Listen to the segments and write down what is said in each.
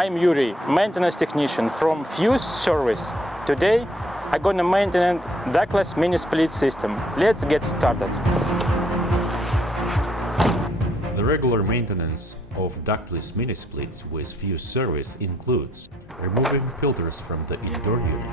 I'm Yuri, maintenance technician from Fuse Service. Today I'm gonna maintain ductless mini split system. Let's get started. The regular maintenance of ductless mini splits with Fuse Service includes removing filters from the indoor unit,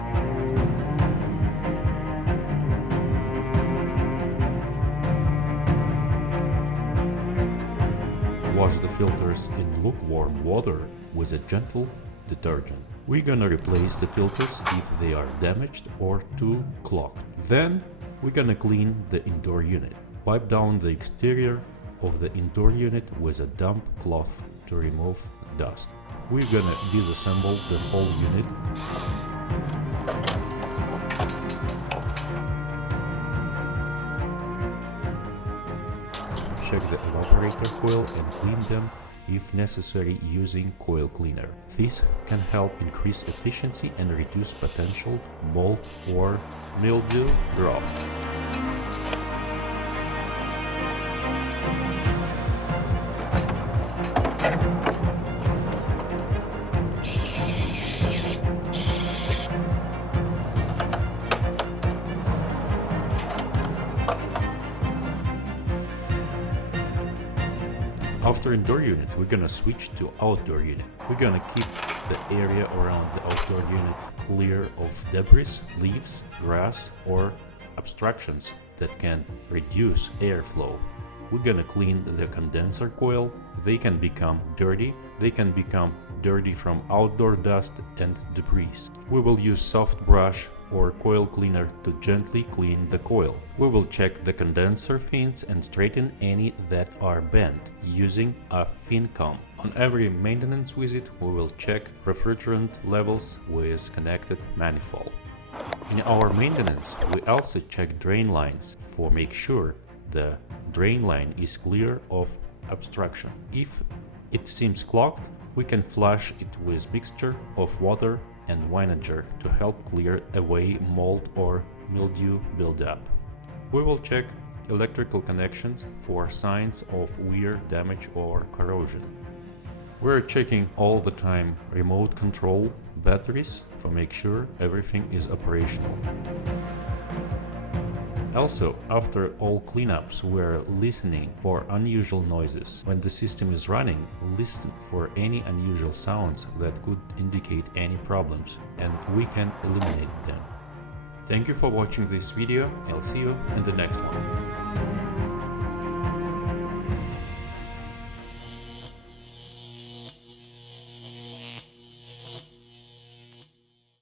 wash the filters in lukewarm water with a gentle detergent. We're gonna replace the filters if they are damaged or too clogged. Then we're gonna clean the indoor unit. Wipe down the exterior of the indoor unit with a damp cloth to remove dust. We're gonna disassemble the whole unit. Check the evaporator coil and clean them if necessary using coil cleaner. This can help increase efficiency and reduce potential mold or mildew growth. After indoor unit, we're gonna switch to outdoor unit. We're gonna keep the area around the outdoor unit clear of debris, leaves, grass, or obstructions that can reduce airflow. We're gonna clean the condenser coil. They can become dirty. They can become dirty from outdoor dust and debris. We will use soft brush or coil cleaner to gently clean the coil. We will check the condenser fins and straighten any that are bent using a fin comb. On every maintenance visit, we will check refrigerant levels with connected manifold. In our maintenance, we also check drain lines for make sure the drain line is clear of obstruction. If it seems clogged, we can flush it with mixture of water and vinegar to help clear away mold or mildew buildup. We will check electrical connections for signs of wear, damage or corrosion. We're checking all the time remote control batteries to make sure everything is operational. Also, after all cleanups, we're listening for unusual noises. When the system is running, listen for any unusual sounds that could indicate any problems, and we can eliminate them. Thank you for watching this video. I'll see you in the next one.